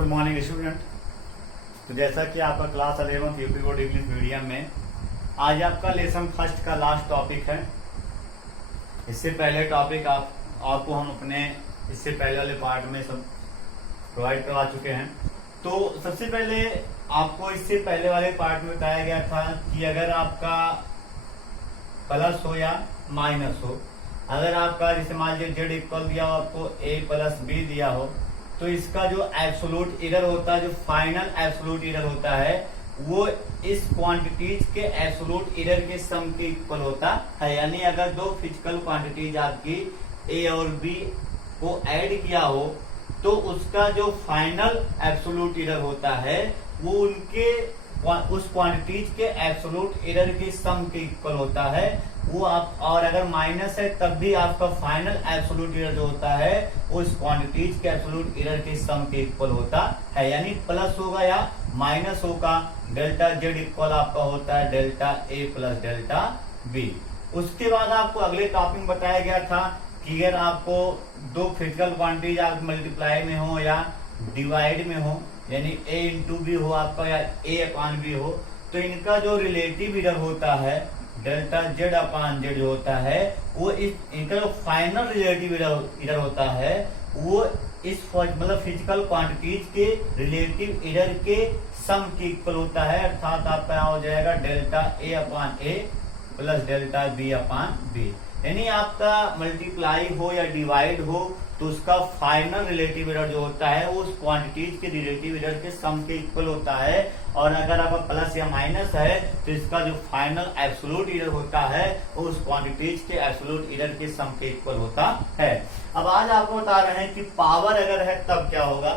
Good morning student. तो जैसा कि आपका class 11 UP board English medium में आज आपका लेसन फर्स्ट का लास्ट टॉपिक है। इससे पहले टॉपिक आपको हम अपने इससे पहले वाले पार्ट में सब प्रोवाइड करवा चुके हैं। तो सबसे पहले आपको इससे पहले वाले पार्ट में बताया गया था कि अगर आपका प्लस हो या माइनस हो, अगर आपका जैसे मान लीजिए जेड इक्वल दिया हो, आपको ए प्लस बी दिया हो, तो इसका जो एब्सोल्यूट एरर होता है, जो फाइनल एब्सोल्यूट एरर होता है, वो इस क्वांटिटीज के एब्सोल्यूट एरर के सम के इक्वल होता है। यानी अगर दो फिजिकल क्वांटिटीज आपकी ए और बी को ऐड किया हो तो उसका जो फाइनल एब्सोल्यूट एरर होता है वो उनके उस क्वांटिटीज के एब्सोल्यूट एरर के सम के इक्वल होता है। वो आप और अगर माइनस है तब भी आपका फाइनल एब्सोल्यूट एरर जो होता है उस क्वांटिटीज के एब्सोल्यूट एरर के सम के इक्वल होता है। यानी प्लस होगा या माइनस होगा, डेल्टा जेड इक्वल आपका होता है delta A plus delta B. उसके बाद आपको अगले टॉपिक बताया गया था कि अगर आपको दो फिजिकल क्वांटिटीज आप मल्टीप्लाई में हो या डिवाइड में हो, यानी a इंटू बी हो आपका या a अपान बी हो, तो इनका जो रिलेटिव एरर होता है डेल्टा जेड अपान जेड होता है, वो इनका जो फाइनल रिलेटिव एरर होता है वो इस मतलब फिजिकल क्वांटिटीज के रिलेटिव एरर के सम के इक्वल होता है। अर्थात आपका हो जाएगा delta A upon A plus delta B upon B. यानी आपका मल्टीप्लाई हो या डिवाइड हो तो उसका फाइनल रिलेटिव एरर जो होता है वो उस क्वांटिटीज के रिलेटिव एरर के सम के इक्वल होता है। और अगर आपका प्लस या माइनस है तो इसका जो फाइनल एब्सोल्यूट एरर होता है वो उस क्वांटिटीज के एब्सोल्यूट एरर के सम के इक्वल होता है। अब आज आपको बता रहे हैं कि पावर अगर है तब क्या होगा।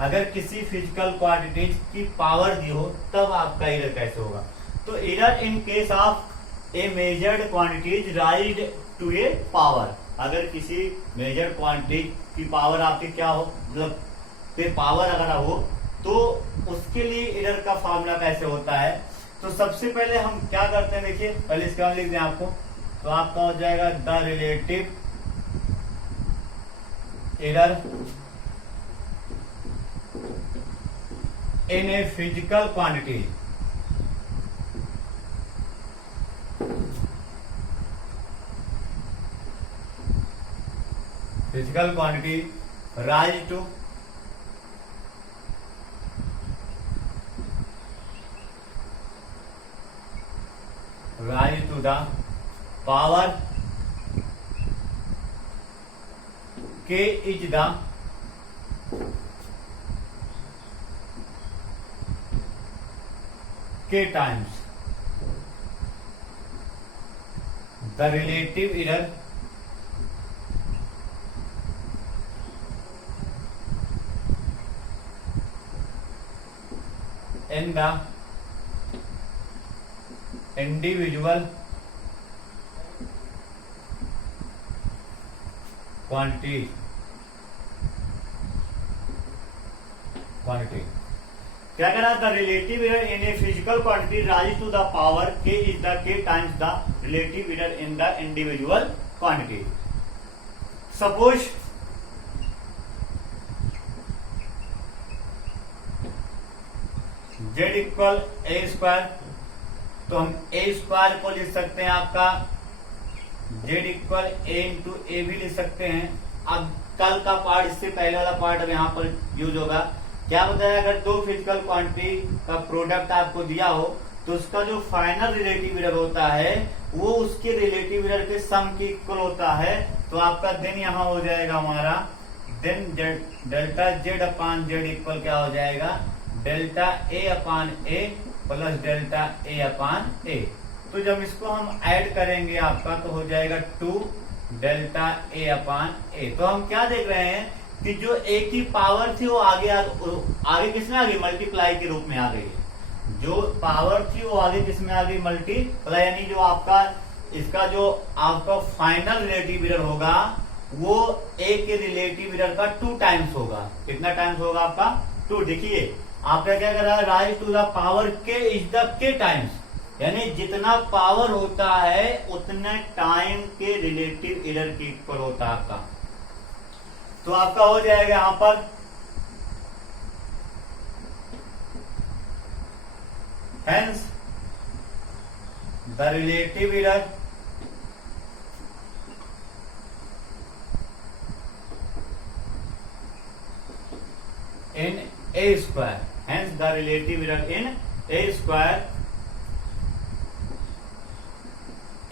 अगर किसी फिजिकल क्वांटिटीज की पावर दी हो तब आपका एरर कैसे होगा। तो error in case of a measured quantities raise to a power. अगर किसी मेजर्ड क्वांटिटी की पावर आपकी क्या हो, मतलब पे पावर अगर हो, तो उसके लिए एरर का फॉर्मूला कैसे होता है। तो सबसे पहले हम क्या करते हैं, देखिए पहले इसके बाद लिख दें आपको, तो आपका हो जाएगा the relative error in a physical quantity raise to the power k is the k times the relative error in the individual quantity क्या कह रहा था, relative error in a physical quantity raise to the power k is the k times the relative error in the individual quantity. Suppose z equal a square, तो हम ए square को लिख सकते हैं आपका z इक्वल ए इंटू ए भी लिख सकते हैं। अब कल का पार्ट, इससे पहले वाला पार्ट अब यहाँ पर यूज होगा। क्या बताया, अगर दो फिजिकल क्वांटिटी का प्रोडक्ट आपको दिया हो तो उसका जो फाइनल रिलेटिव एरर होता है वो उसके रिलेटिव एरर के सम के इक्वल होता है। तो आपका देन यहाँ हो जाएगा हमारा then delta z upon Z equal क्या हो जाएगा, delta A upon A plus delta A अपान ए। तो जब इसको हम ऐड करेंगे आपका तो हो जाएगा 2 डेल्टा ए अपान ए। तो हम क्या देख रहे हैं कि जो ए की पावर थी वो आगे किसमें आ गई, मल्टीप्लाई के रूप में आ गई। जो पावर थी वो आगे किसमें आ गई, मल्टीप्लाई। यानी जो आपका इसका जो आपका फाइनल रिलेटिव एरर होगा वो ए के रिलेटिव एरर का 2 टाइम्स होगा। कितना टाइम्स होगा आपका, 2। देखिए आपका क्या कर रहा है, राइज टू द पावर के इज द के टाइम्स, यानी जितना पावर होता है उतने टाइम के रिलेटिव एरर की इक्वल होता है आपका। तो आपका हो जाएगा यहां पर hence the relative error in a square, hence the relative error in a square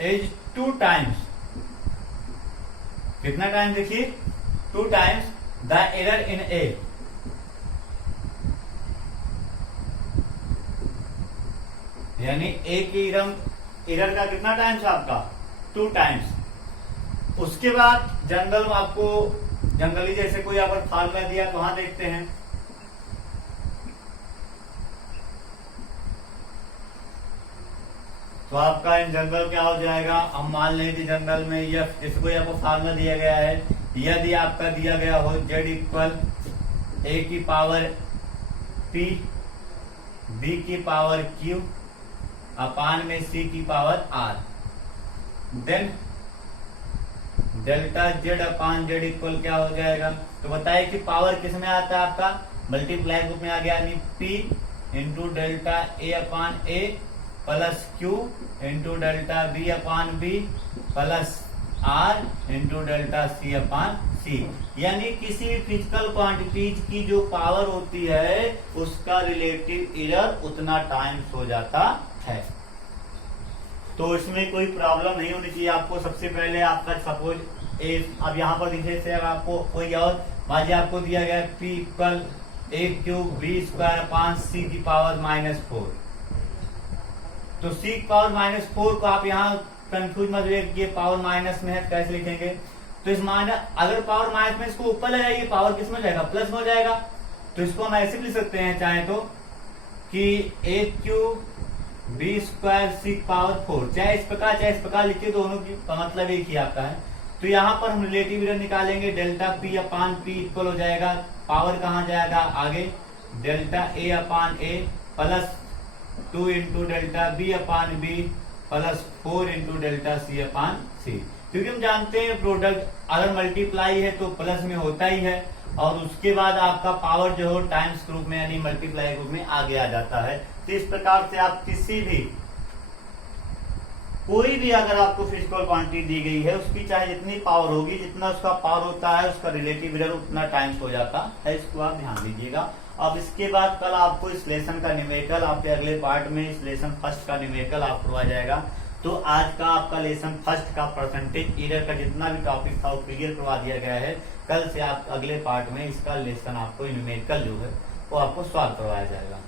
is 2 times, कितना टाइम देखिए 2 times the error in a, यानी a की एरर का कितना टाइम्स आपका 2 टाइम्स। उसके बाद जनरल में आपको जनरली जैसे कोई अगर फार्मूला दिया तो वहां देखते हैं, तो आपका इन जनरल क्या हो जाएगा, हम मान लें कि जनरल में यह इसको आपको फार्मूला दिया गया है, यदि आपका दिया गया हो z इक्वल a की पावर p b की पावर q अपान में c की पावर r, then delta z upon z equal क्या हो जाएगा, तो बताइए कि पावर किस में आता है आपका मल्टीप्लाई ग्रुप में आ गया, यानी p into delta a upon a plus q into delta b upon b plus r into delta c upon c, यानी किसी भी फिजिकल क्वांटिटीज की जो पावर होती है उसका रिलेटिव एरर उतना टाइम्स हो जाता है। तो इसमें कोई प्रॉब्लम नहीं होनी चाहिए आपको। सबसे पहले आपका सपोज अब यहाँ पर दिखे से आपको कोई और मान आपको दिया गया p equal a cube b square upon c की पावर -4, तो c की पावर -4 को आप यहाँ कंफ्यूज मत होइए, ये पावर माइनस में है कैसे लिखेंगे, तो इस माइनस अगर पावर माइनस में इसको ऊपर ले जाइए पावर किस में हो जाएगा प्लस में हो जाएगा, तो इसको हम ऐसे भी लिख सकते हैं चाहे तो कि a cube b square c power 4, चाहे इस प्रकार लिखिए, दोनों की मतलब एक ही आता है। तो यहाँ पर हम रिलेटिव एरर निकालेंगे, डेल्टा p अपान p इक्वल हो जाएगा, पावर कहाँ जाएगा आगे delta a upon a plus 2 into delta b upon b plus 4 into delta c upon c, क्योंकि हम जानते हैं प्रोडक्ट अगर मल्टीप्लाई है तो प्लस में होता ही है, और उसके बाद आपका पावर जो हो टाइम्स ग्रुप में यानी मल्टीप्लाई ग्रुप में आगे आ जाता है। तो इस प्रकार से आप किसी भी कोई भी अगर आपको फिजिकल क्वांटिटी दी गई है उसकी चाहे जितनी पावर होगी, जितना उसका पावर होता है उसका रिलेटिव एरर उतना टाइम्स हो जाता है, इसको आप ध्यान दीजिएगा। अब इसके बाद कल आपको इस लेसन का न्यूमेरिकल आपके अगले पार्ट में इस लेसन फर्स्ट का न्यूमेरिकल आपको आ जाएगा। तो आज का आपका लेसन फर्स्ट का परसेंटेज एरर का जितना भी टॉपिक था वो क्लियर करवा दिया गया है। कल से आप अगले पार्ट में इसका लेसन आपको न्यूमेरिकल जो है वो आपको सॉल्व करवाया जाएगा।